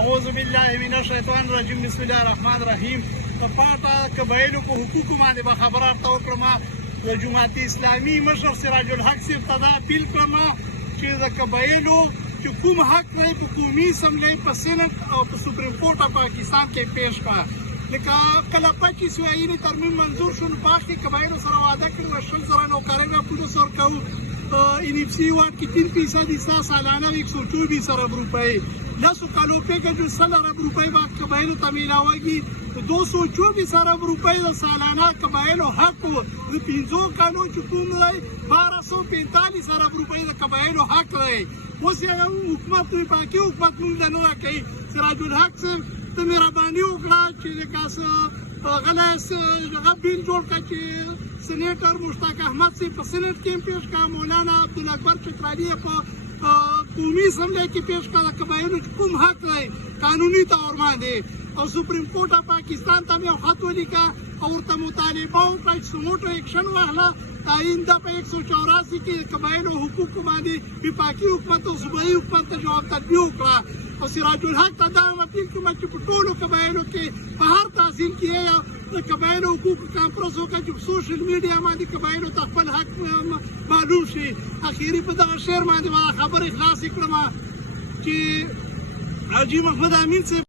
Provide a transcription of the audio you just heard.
اعوذ بالله من الشیطان الرجیم بسم الله الرحمن الرحیم په پاټه قبایلو په حقوقو باندې به خبره ورته وکړم د جماعت اسلامي مشر سراج الحق صاحب ته دا اپیل کوم چې د قبایلو چې کوم حق دی په قومي اسمبلی په سینټ او په سپریم کورټ پاکستان کې پیش کړه لکه کله 25 آئینی ترمیم منظور شو نو باقي قبایلو سره وعده کړې وه 100 زره نوکرۍ به پولیس ورکوو NFC ward की 3% हिस्सा सालाना 124 अरब रुपए 10 करोड़ रुपए का जो 100 अरब रुपए बात कबाइल तमील आवागी 224 अरब रुपए सालाना कबाइल हक 300 कानून चुकुम लाई 1245 अरब रुपए कबाइल हक रहे उसे हुकूमत में बाकी हुकूमत में देना कहीं सिराजुल हक से तो मेहरबानी उकड़ा कि कास غلس غبین جوړ کړ چې سېنیټر مشتاق احمد سي په سېنیټ کې پیش کا مولانا عبدالاکبر چترالی په قومي اسمبلی کې پیش کړه قبایلو کوم حق لري قانوني تور باندې او سپریم کورټ پاکستان ته یو خط ولیکا او ورته مطالبه وکړه چې سموټو اکشن واخله آئنده په 184 کې قبایلو حقوق باندې وفاقي حکومت او صوبایي حکومت ته جواب تطبیق وکړه او سراج الحق ته دا اپیل کوم چې په ټولو قبایلو کې په هر تحصیل کې د قبایلو حقوق کانفرنس وکړي چې سوشل میډیا باندې قبایلو ته خپل حق معلوم شي اخیری په دغه شعر باندې خبرې خلاصې کړم چې حاجي محمد امین صاحب